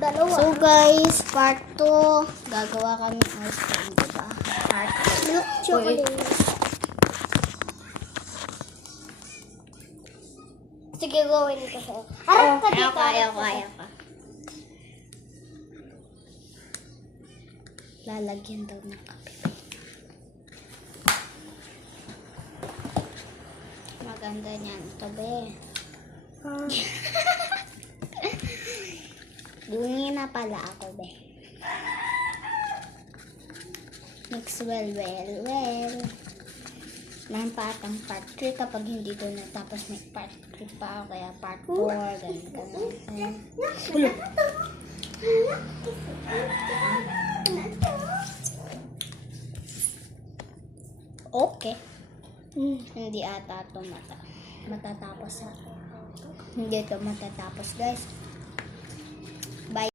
Dalawa. So guys, part 2. Gagawa kami ice cream, diba? Part 2. Look, chocolate. Sige, gawin ko sa'yo. Harap ka dito. Ayaw ko. Lalagyan daw ng kape. Maganda niyan. Ito, be. Dungi na pala ako, be. Mix well. Meron pa atang part 3 kapag hindi doon natapos may part 3 pa ako, kaya part 4, ganun. Okay. Hindi ata ito matatapos ha. Hindi ito matatapos, guys. Bye.